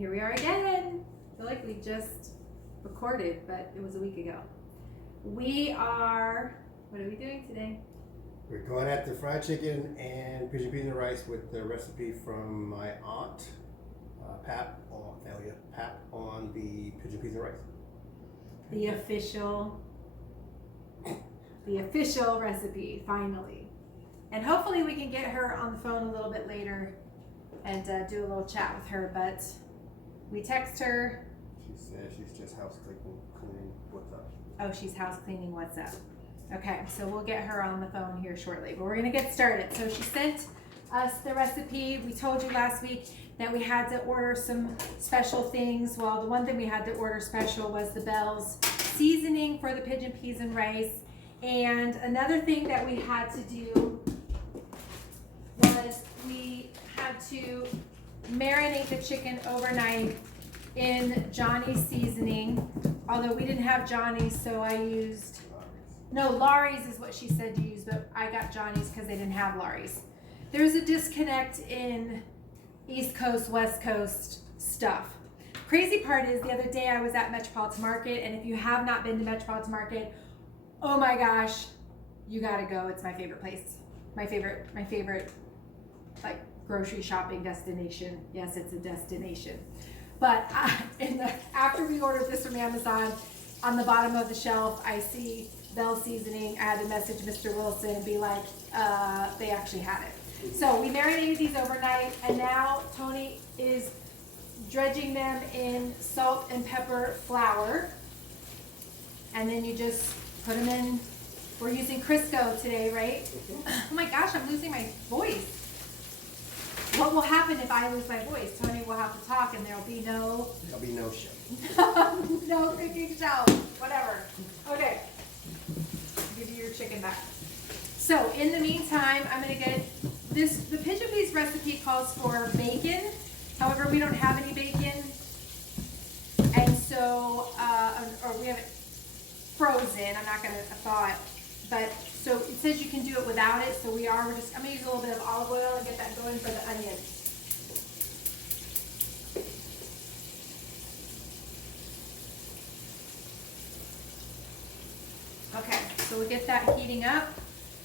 here we are again. I feel like we just recorded, but it was a week ago. What are we doing today? We're going after fried chicken and pigeon peas and rice with the recipe from my aunt, Pap on the pigeon peas and rice. The official recipe, finally. And hopefully we can get her on the phone a little bit later and do a little chat with her, but we text her. She said she's just house cleaning. What's up? Oh, she's house cleaning. What's up? Okay, so we'll get her on the phone here shortly, but we're gonna get started. So she sent us the recipe. We told you last week that we had to order some special things. Well, the one thing we had to order special was the Bell's seasoning for the pigeon peas and rice. And another thing that we had to do was we had to marinate the chicken overnight in Johnny's seasoning. Although we didn't have Johnny's, so I used, no, Laurie's is what she said to use, but I got Johnny's because they didn't have Laurie's. There's a disconnect in East Coast, West Coast stuff. Crazy part is the other day I was at Metropolitan Market, and if you have not been to Metropolitan Market, oh my gosh, you gotta go. It's my favorite place. My favorite like grocery shopping destination. Yes, it's a destination. But after we ordered this from Amazon, on the bottom of the shelf, I see Bell seasoning. I had to message Mr. Wilson and be like, they actually had it. So we marinated these overnight, and now Tony is dredging them in salt and pepper flour. And then you just put them in. We're using Crisco today, right? Oh my gosh, I'm losing my voice. What will happen if I lose my voice? Tony will have to talk and there'll be no show. no cooking show. Whatever. Okay. I'll give you your chicken back. So in the meantime, I'm gonna get this. The pigeon peas recipe calls for bacon. However, we don't have any bacon. And so, or we have it frozen. I'm not gonna thaw it. But so it says you can do it without it. So I'm gonna use a little bit of olive oil and get that going for the onions. Okay, so we'll get that heating up,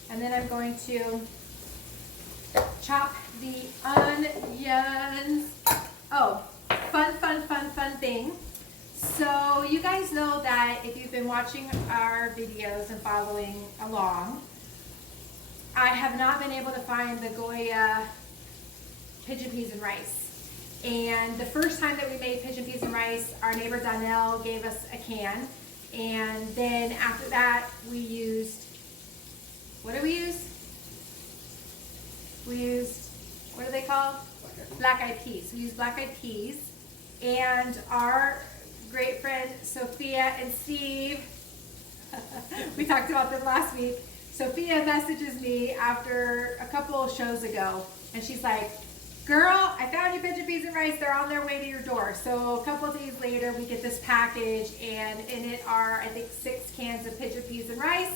and then I'm going to chop the onions. Oh, fun thing. So you guys know that if you've been watching our videos and following along, I have not been able to find the Goya pigeon peas and rice. And the first time that we made pigeon peas and rice, our neighbor Donnell gave us a can. And then after that, we used, what did we use? We used, what are they called? Black eyed peas. We used black eyed peas. And our great friend Sophia and Steve, we talked about them last week. Sophia messages me after a couple of shows ago, and she's like, girl, I found your pigeon peas and rice. They're on their way to your door. So a couple of days later, we get this package, and in it are, I think, 6 cans of pigeon peas and rice.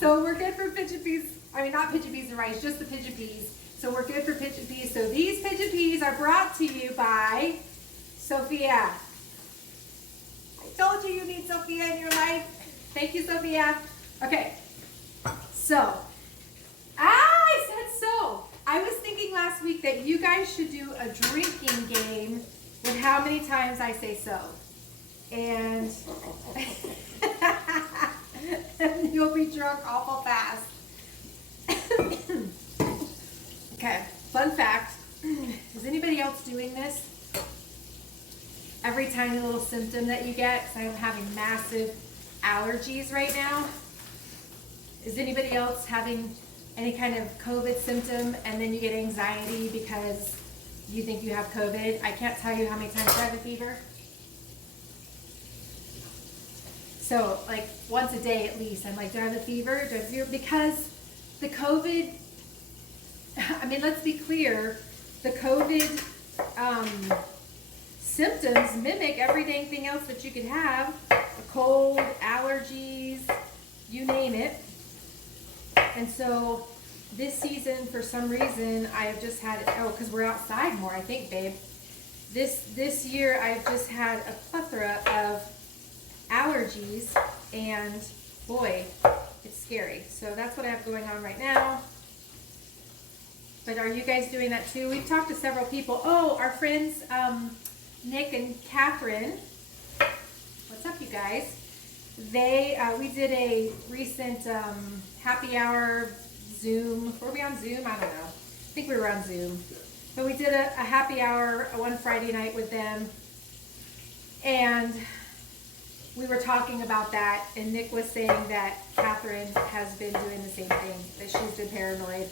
So we're good for pigeon peas. I mean, not pigeon peas and rice, just the pigeon peas. So we're good for pigeon peas. So these pigeon peas are brought to you by Sophia. I told you need Sophia in your life. Thank you, Sophia. Okay. So, I said so. I was thinking last week that you guys should do a drinking game with how many times I say so. And you'll be drunk awful fast. Okay, fun fact. Is anybody else doing this? Every tiny little symptom that you get, because I'm having massive allergies right now. Is anybody else having any kind of COVID symptom and then you get anxiety because you think you have COVID? I can't tell you how many times I have a fever. So like once a day at least, I'm like, do I have a fever? Do I have a fever? Because the COVID, I mean, let's be clear, the COVID symptoms mimic every dang thing else that you could have. A cold, allergies, you name it. And so this season, for some reason, I have just had, because we're outside more, I think, babe. This year I've just had a plethora of allergies, and boy, it's scary. So that's what I have going on right now. But are you guys doing that too? We've talked to several people. Oh, our friends Nick and Catherine. What's up, you guys? We did a recent happy hour Zoom. Were we on Zoom? I don't know. I think we were on Zoom. But we did a happy hour one Friday night with them. And we were talking about that, and Nick was saying that Catherine has been doing the same thing, that she's been paranoid,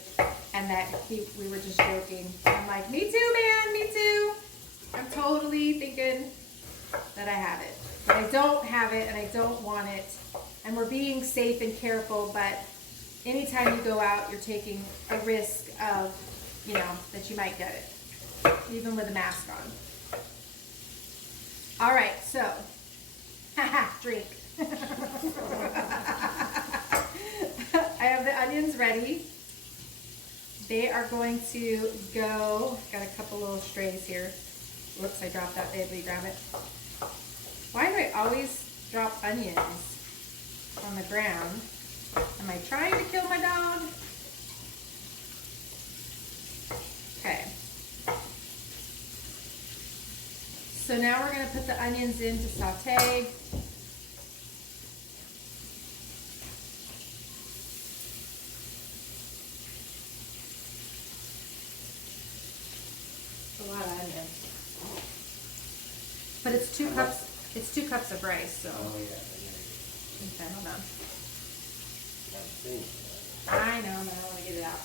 and that we were just joking. I'm like, me too, man, me too. I'm totally thinking that I have it. But I don't have it, and I don't want it. And we're being safe and careful, but anytime you go out, you're taking a risk of, that you might get it, even with a mask on. All right, so, drink. I have the onions ready. They are going to go, got a couple little strays here. Whoops, I dropped that. Let me grab it. Why do I always drop onions on the ground? Am I trying to kill my dog? Okay. So now we're going to put the onions in to saute. It's a lot of onions. But it's 2 cups. It's 2 cups of rice, so. Oh, yeah. Okay, hold on. I I know, but I want to get it out.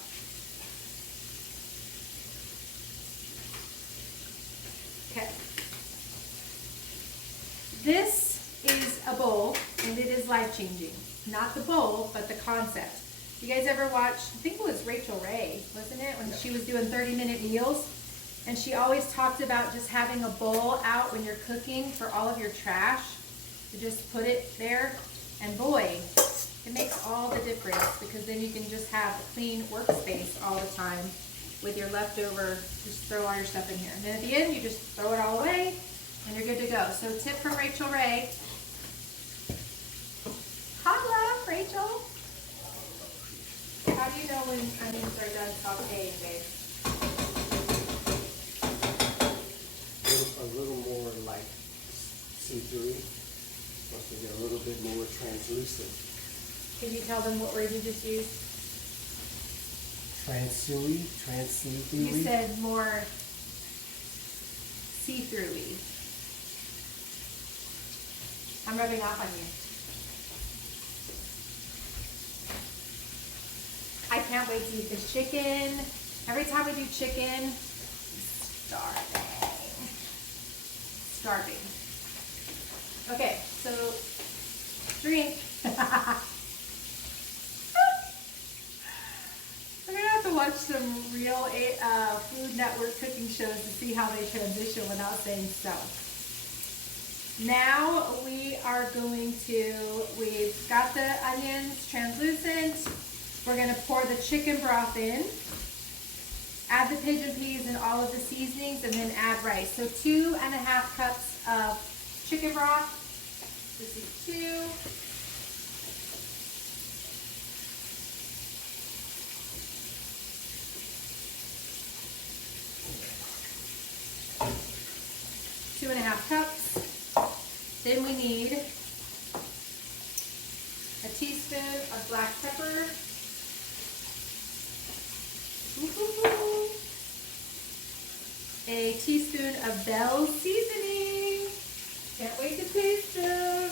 Okay. This is a bowl, and it is life-changing. Not the bowl, but the concept. You guys ever watch, I think it was Rachel Ray, wasn't it? When she was doing 30-minute meals. And she always talked about just having a bowl out when you're cooking for all of your trash. To just put it there. And boy, it makes all the difference, because then you can just have a clean workspace all the time with your leftover. Just throw all your stuff in here. And then at the end, you just throw it all away and you're good to go. So tip from Rachel Ray. Holla, Rachel. How do you know when onions are done sauteing, babe? A little more like see-through. Supposed to get a little bit more translucent. Can you tell them what word you just used? See-through. You said more see-through-y. I'm rubbing off on you. I can't wait to eat this chicken. Every time we do chicken, starving. Okay, so drink. We're gonna have to watch some real Food Network cooking shows to see how they transition without saying so. Now we are going to, we've got the onions translucent. We're gonna pour the chicken broth in, add the pigeon peas and all of the seasonings, and then add rice. So 2.5 cups of chicken broth. This is 2. Two and a half cups. Then we need a teaspoon of black pepper. Ooh. A teaspoon of Bell's seasoning. Can't wait to taste it.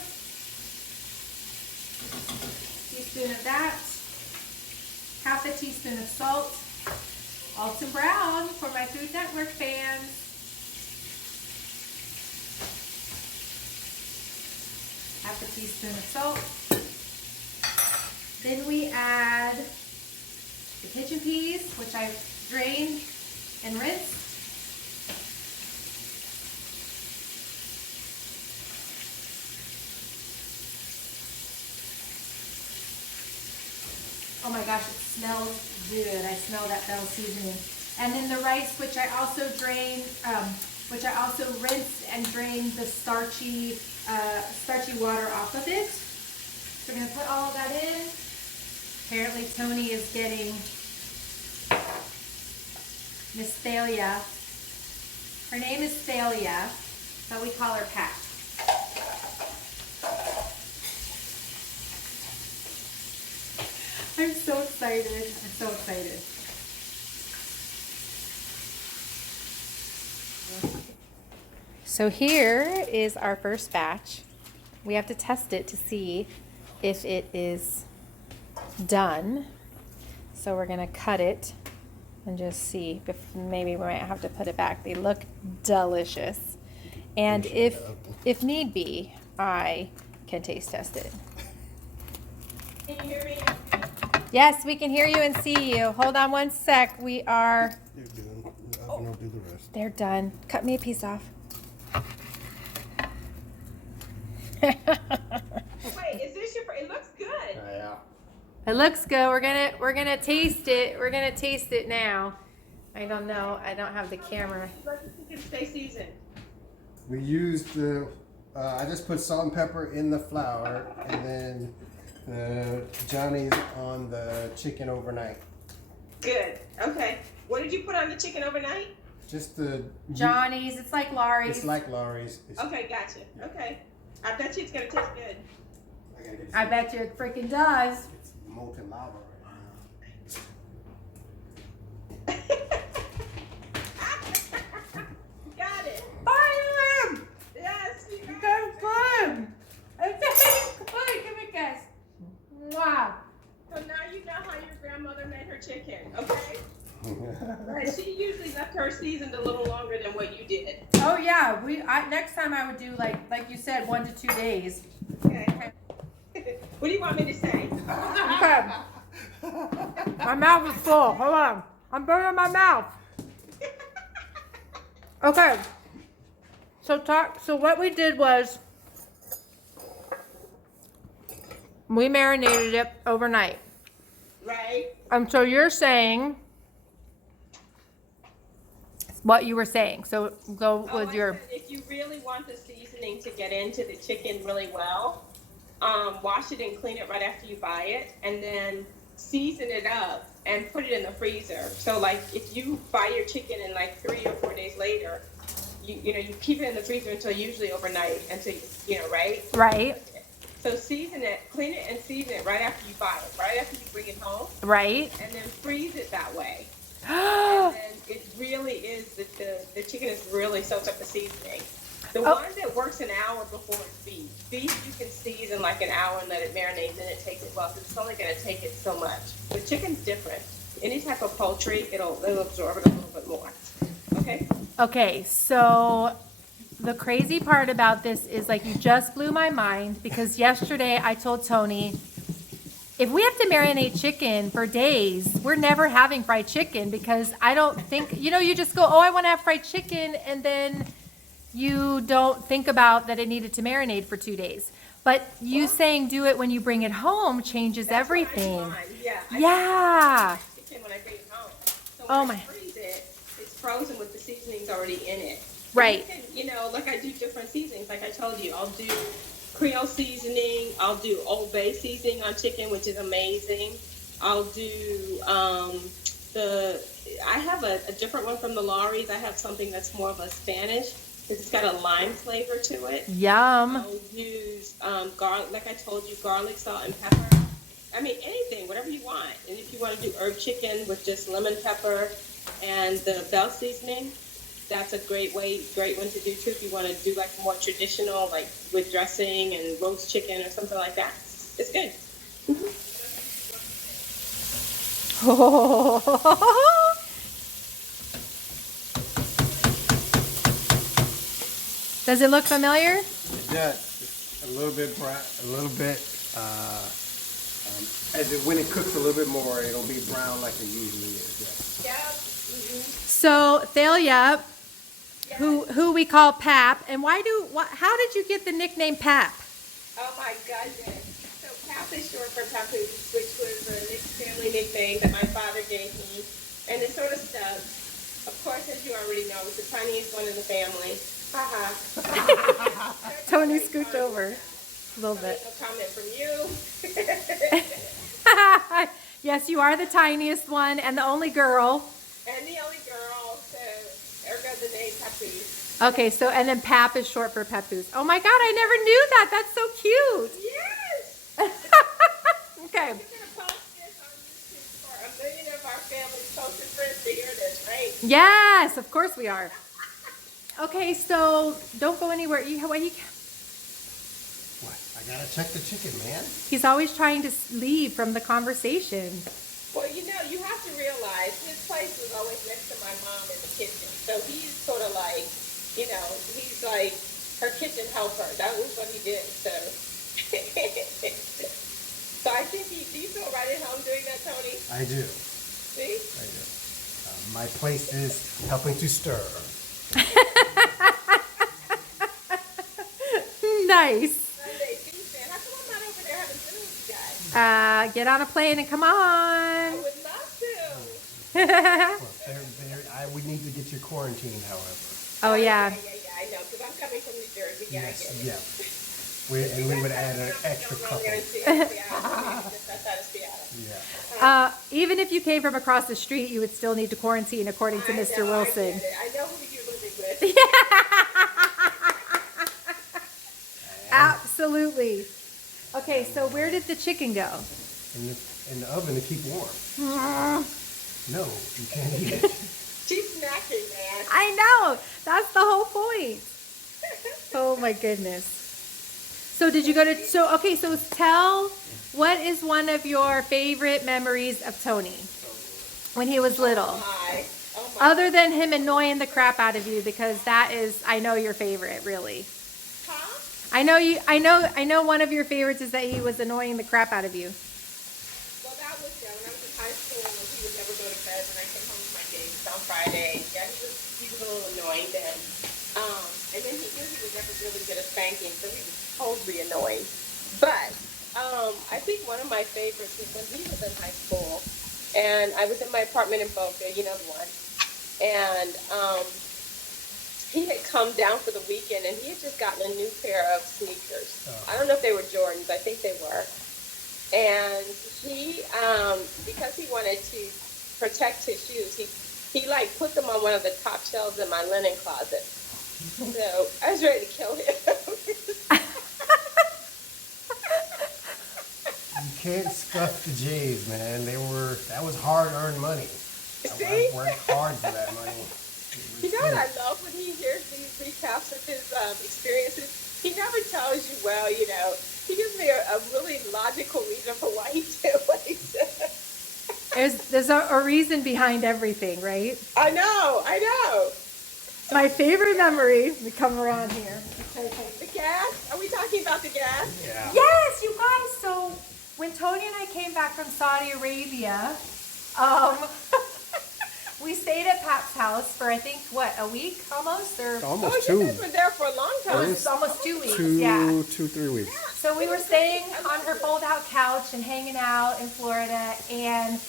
Teaspoon of that. Half a teaspoon of salt. Alton Brown for my Food Network fans. Half a teaspoon of salt. Then we add the pigeon peas, which I've drained and rinsed. Oh my gosh, it smells good. I smell that Bell seasoning. And then the rice, which I also drained, which I also rinsed and drained the starchy water off of it. So we're gonna put all of that in. Apparently Tony is getting Miss Thalia. Her name is Thalia, but we call her Pat. I'm so excited. I'm so excited. So here is our first batch. We have to test it to see if it is done. So we're gonna cut it and just see if maybe we might have to put it back. They look delicious. And if need be, I can taste test it. Can you hear me? Yes, we can hear you and see you. Hold on one sec. We are. They're doing. I'm gonna do the rest. They're done. Cut me a piece off. Wait, is this your? It looks good. Yeah. It looks good. We're gonna taste it. We're gonna taste it now. I don't know. I don't have the camera. Let the chicken stay seasoned. We used the. I just put salt and pepper in the flour, and then the Johnny's on the chicken overnight. Good. Okay. What did you put on the chicken overnight? Just the. Johnny's. It's like Laurie's. It's like Laurie's. Okay, gotcha. Okay. I bet you it's gonna taste good. I bet you it freaking does. It's molten lava right Got it. Finally! Yes. You got That's it. good. It's good. Give me a kiss. Wow. So now you know how your grandmother made her chicken. Okay. now. Right. She usually left her seasoned a little longer than what you did. Oh yeah. Next time I would do like you said 1 to 2 days. Okay. What do you want me to say? Okay. My mouth is full. Hold on. I'm burning my mouth. Okay. So what we did was we marinated it overnight. Right. So you're saying what you were saying. So go Oh, with I your. said if you really want the seasoning to get into the chicken really well, wash it and clean it right after you buy it, and then season it up and put it in the freezer. So like if you buy your chicken and like 3 or 4 days later, you keep it in the freezer until usually overnight until right. Right. So season it, clean it, and season it right after you buy it, right after you bring it home, Right. and then freeze it that way. And then it really is the chicken is really soaks up the seasoning. The one that works an hour before is beef. Beef you can season like an hour and let it marinate, then it takes it well because it's only going to take it so much. But chicken's different. Any type of poultry, it'll absorb it a little bit more. Okay. Okay, so the crazy part about this is like you just blew my mind because yesterday I told Tony, if we have to marinate chicken for days, we're never having fried chicken because I don't think, you just go, oh, I want to have fried chicken, and then you don't think about that it needed to marinate for 2 days. But you saying do it when you bring it home changes That's everything. what I do mine. Yeah. Yeah. Chicken when I bring it home. So Oh when my. I freeze it, it's frozen with the seasonings already in it. Right. You can, like I do different seasonings. Like I told you, I'll do Creole seasoning. I'll do Old Bay seasoning on chicken, which is amazing. I'll do I have a different one from the Laurie's. I have something that's more of a Spanish because it's got a lime flavor to it. Yum. I'll use garlic, like I told you, garlic, salt, and pepper. I mean, anything, whatever you want. And if you want to do herb chicken with just lemon pepper and the bell seasoning, that's a great one to do too. If you want to do like more traditional, like with dressing and roast chicken or something like that, it's good. Does it look familiar? Yeah, a little bit brown, a little bit. When it cooks a little bit more, it'll be brown like it usually is. Yeah. So Thalia, who we call Pap, and how did you get the nickname Pap? Oh my goodness. So Pap is short for Papoose, which was a family nickname that my father gave me, and it sort of stuck. Of course, as you already know, it's the tiniest one in the family. Haha. Tony, scooch over a little bit. No comment from you. Yes, you are the tiniest one and the only girl. And the only girl, so ergo the name Papoose. Okay, so and then Pap is short for Papoose. Oh my God, I never knew that. That's so cute. Yes! Okay. We're going to post this on YouTube for a million of our family's closest friends to hear this, right? Yes, of course we are. Okay, so don't go anywhere. What? I gotta check the chicken, man. He's always trying to leave from the conversation. Well, you know, you have to realize his place was always next to my mom in the kitchen. So he's sort of like, you know, he's like her kitchen helper. That was what he did. So, so I think do you feel right at home doing that, Tony? I do. See? I do. My place is helping to stir. Nice. Sunday feast, man. How come I'm not over there having dinner with you guys? Get on a plane and come I on. would love to. Well, we need to get you quarantined, however. Oh yeah. Yeah, I know, because I'm coming from New Jersey. Yeah, I Yes, get it. yeah. And we would add an extra couple. Yeah. Even if you came from across the street, you would still need to quarantine according to Mr. Wilson. I know who you're living with. Absolutely. Okay, so where did the chicken go? In the oven to keep warm. No, you can't eat it. She's snacking, man. I know. That's the whole point. Oh my goodness. So did you go to, so tell, what is one of your favorite memories of Tony when he was little? Oh my. Other than him annoying the crap out of you, because that is, I know, your favorite, really. Huh? I know one of your favorites is that he was annoying the crap out of you. Well, that was when I was in high school. He would never go to bed when I came home from my gigs on Friday. Yeah, he was a little annoying then. And then he knew he would never really get a spanking, so he was totally annoying. But I think one of my favorites was when he was in high school, and I was in my apartment in Boca, you know the one. And he had come down for the weekend, and he had just gotten a new pair of sneakers. Oh. I don't know if they were Jordans. I think they were. And he, because he wanted to protect his shoes, he like put them on one of the top shelves in my linen closet. So I was ready to kill him. You can't scuff the J's, man. That was hard-earned money. See? I worked hard for that money. You know what I love when he hears these recaps of his experiences? He never tells you, well, you know, he gives me a really logical reason for why he did what he did. There's a reason behind everything, right? I know. My favorite memory, we come around here. The gas? Are we talking about the gas? Yeah. Yes, you guys. So when Tony and I came back from Saudi Arabia, we stayed at Pap's house for, I think, a week almost? Or Almost You guys been there for a long time. it was almost 2 weeks, yeah. 3 weeks. So we were staying on her fold-out couch and hanging out in Florida, and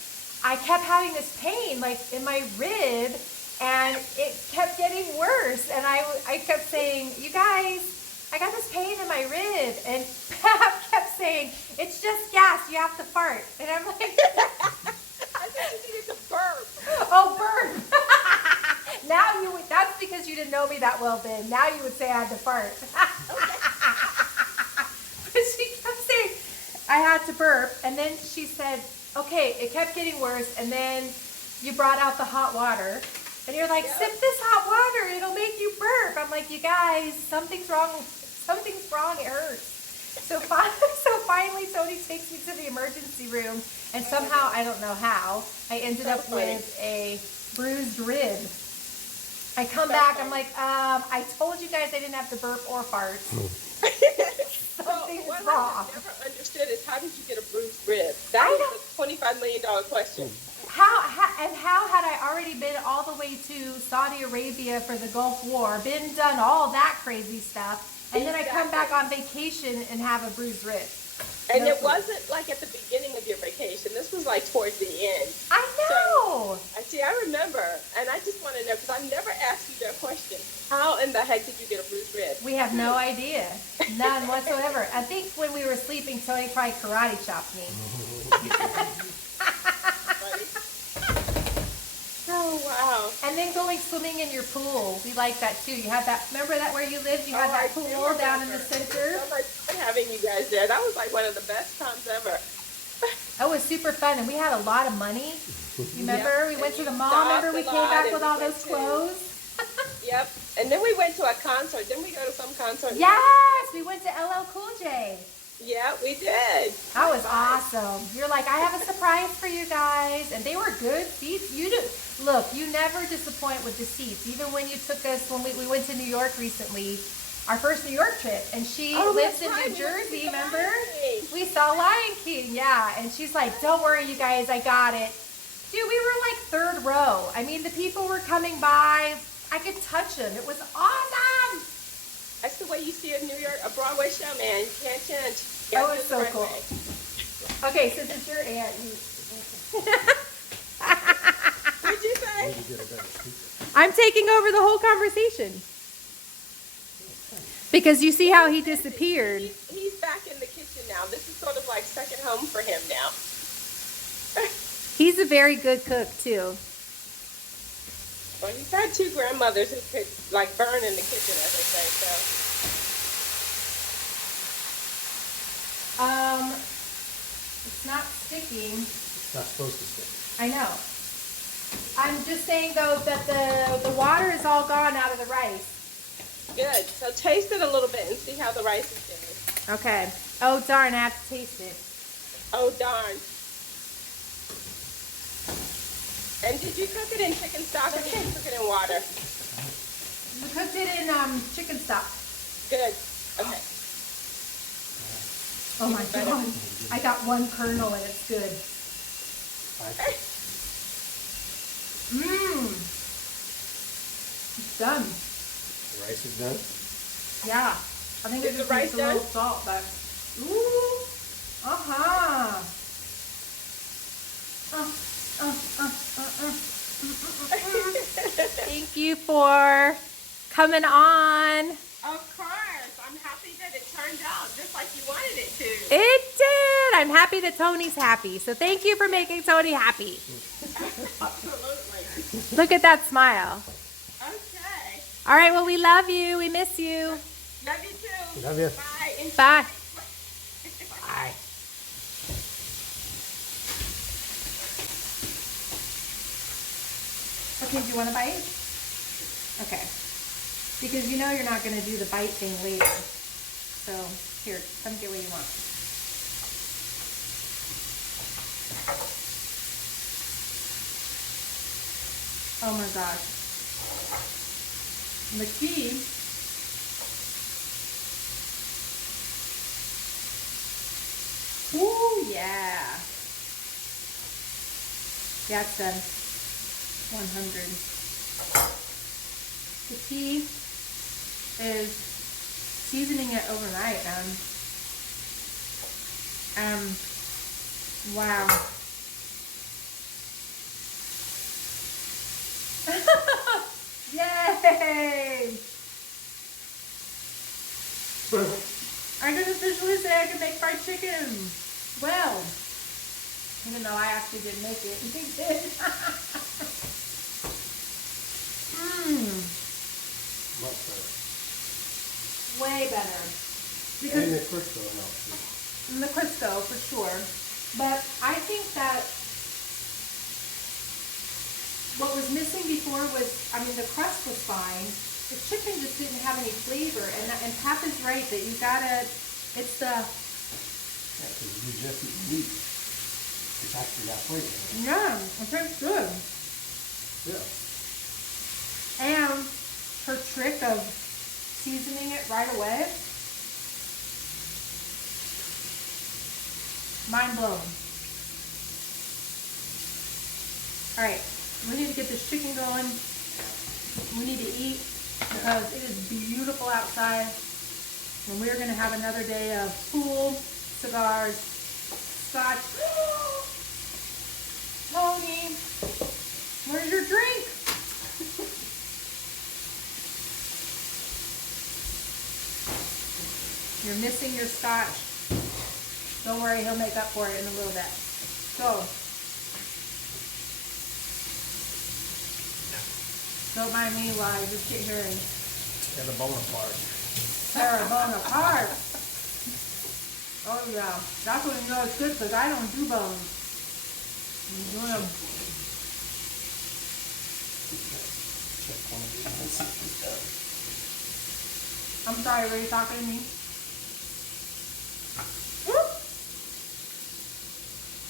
I kept having this pain, like, in my rib, and it kept getting worse. And I kept saying, you guys, I got this pain in my rib. And Pap kept saying, it's just gas, you have to fart. And I'm like, I think you needed to burp. oh, burp. That's because you didn't know me that well then. Now you would say I had to fart. But she kept saying I had to burp. And then she said, okay, it kept getting worse. And then you brought out the hot water. And you're like, sip this hot water, it'll make you burp. I'm like, you guys, something's wrong, it hurts. So finally, Tony takes me to the emergency room, and somehow, I don't know how, I ended up with a bruised rib. I come back, I'm like, I told you guys I didn't have to burp or fart. Something's What wrong. I never understood is how did you get a bruised rib? That is a $25 million question. How had I already been all the way to Saudi Arabia for the Gulf War, done all that crazy stuff, and then I come back on vacation and have a bruised rib. And it wasn't like at the beginning of your vacation. This was like towards the end. I know. So, See, I remember, and I just want to know, because I never asked you that question. How in the heck did you get a bruised rib? We have no idea. None whatsoever. I think when we were sleeping, Tony probably karate chopped me. Oh, wow. And then going swimming in your pool. We like that too. You had that, remember that where you lived? You had that pool down in the center? So much fun having you guys there. That was like one of the best times ever. That was super fun. And we had a lot of money. You remember? Yep. We went And to the you mall. Remember we stopped a came lot back and with we all went those to- clothes? Yep. And then we went to a concert. Didn't we go to some concert? Yes! We went to LL Cool J. Yeah, we did. That was awesome. You're like, I have a surprise for you guys. And they were good seats. Look, you never disappoint with the seats. Even when you took us, when we went to New York recently, our first New York trip, and she lives in New Jersey, remember? We saw Lion King, yeah. And she's like, don't worry, you guys, I got it. Dude, we were like third row. I mean, the people were coming by. I could touch them. It was awesome. That's the way you see a New York, a Broadway show, man. You can't change. You That gotta was do it so the cool. way. Okay, since it's your aunt, What'd you say? Maybe get a better speaker. I'm taking over the whole conversation. Because you see how he disappeared. He's back in the kitchen now. This is sort of like second home for him now. He's a very good cook, too. Well, he's had two grandmothers who could like burn in the kitchen, as they say. So It's not sticking. It's not supposed to stick. I know. I'm just saying, though, that the water is all gone out of the rice. good. So taste it a little bit and see how the rice is doing. Okay. Oh, darn, I have to taste it. Oh darn. And did you cook it in chicken stock or did you cook it in water? We cooked it in chicken stock. Good. Okay. Oh, my Better. God. I got one kernel, and it's good. Mmm. It's done. The rice is done. Yeah. I think Is it the just rice needs a little done? salt, but ooh. Uh-huh. Thank you for coming on. Of course. I'm happy that it turned out just like you wanted it to. It did. I'm happy that Tony's happy. So thank you for making Tony happy. Absolutely. Look at that smile. Okay. All right, well, we love you. We miss you. Love you too. Love you. Bye. Enjoy. Bye. Bye. Okay, do you want to bite? Okay. Because you know you're not going to do the bite thing later. So, here, come get what you want. Oh my gosh. The key Ooh, yeah. Yeah, it's done. 100. The key is seasoning it overnight. Wow. Yay! I can officially say I can make fried chicken. Well, even though I actually didn't make it, he did. Much better. Way better. And the Crisco melts too. And the Crisco, for sure. But I think that what was missing before was, I mean, the crust was fine. The chicken just didn't have any flavor. And Papa's right that you gotta, it's the, Yeah, because you just eat meat. It's actually got flavor. yeah, it tastes good. Yeah. And her trick of seasoning it right away, mind blown. All right, we need to get this chicken going. We need to eat because it is beautiful outside. And we're gonna have another day of pool, cigars, scotch. Tony, where's You're missing your scotch. Don't worry, he'll make up for it in a little bit. So, don't mind me while I just get here and Tear the bone apart. tear a bone apart. Oh yeah, that's when you know it's good because I don't do bones. I'm doing them. Check one of these and see if it's done. I'm sorry, were you talking to me?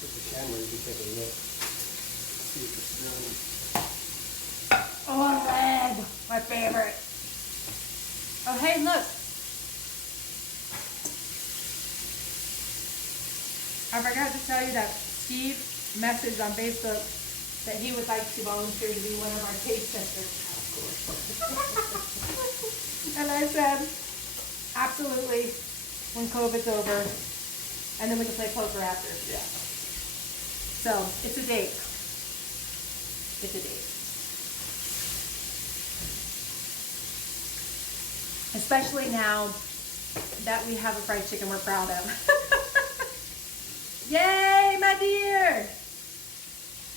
With the camera, you can take a look. See if it's done. Oh, leg, my favorite. Oh, hey, look. I forgot to tell you that Steve messaged on Facebook that he would like to volunteer to be one of our taste testers. And I said, absolutely, when COVID's over, and then we can play poker after. Yeah. So, it's a date. It's a date. Especially now that we have a fried chicken we're proud of. Yay, my dear!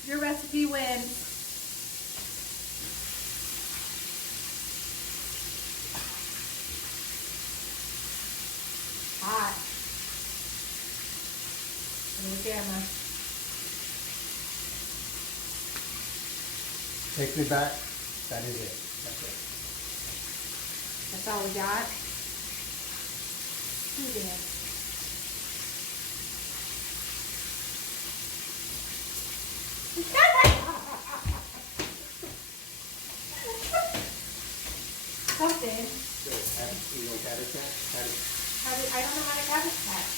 Your recipe wins. Hot. In the camera. Take me back. That is it. That's it. That's all we got. Who did? Something. So, you know cabbage patch? I don't know how to cabbage patch.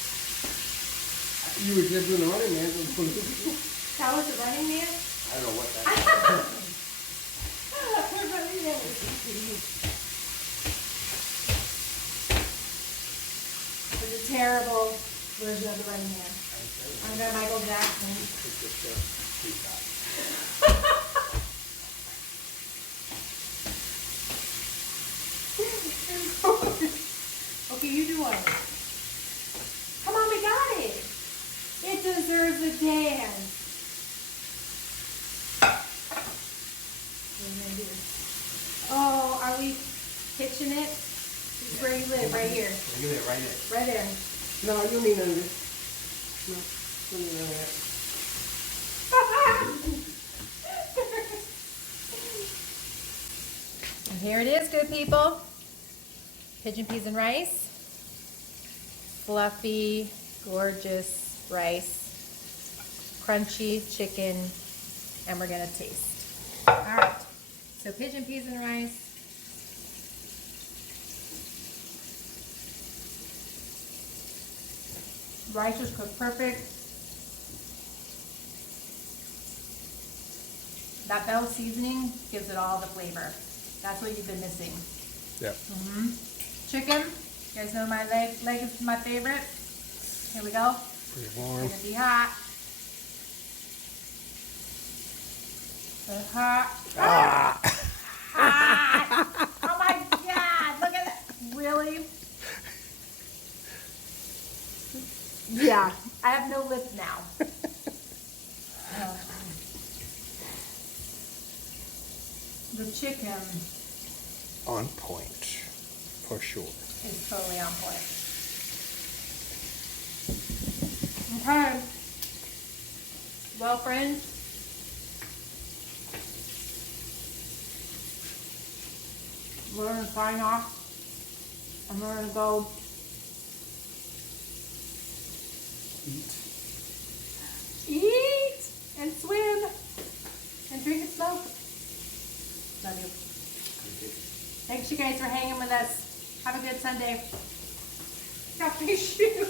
You were just doing the running man. That was the running man? I don't know what that is. The running man. It was a terrible version of the running man. I'm gonna Michael Jackson. It's just a sweet shot. Okay, you do one. Come on, we got it. It deserves a dance. What are you gonna do? Oh, are we pitching it? This is where you live, right here. You live right there. Right there. No, you mean under this. No, you mean under that. And here it is, good people. Pigeon peas and rice. Fluffy, gorgeous rice. Crunchy chicken. And we're gonna taste. All right. So pigeon peas and rice. Rice is cooked perfect. That bell seasoning gives it all the flavor. That's what you've been missing. Yeah. Chicken. You guys know my leg is my favorite. Here we go. Pretty It's warm. gonna be hot. So hot. Ah! Hot. Oh my God! Look at that. Really? Yeah. I have no lip now. The chicken On point, for sure. is totally on point. Okay. Well, friends, we're gonna sign off, and we're gonna go eat and swim and drink and smoke. Love you. Thanks you guys for hanging with us. Have a good Sunday. Got my shoe.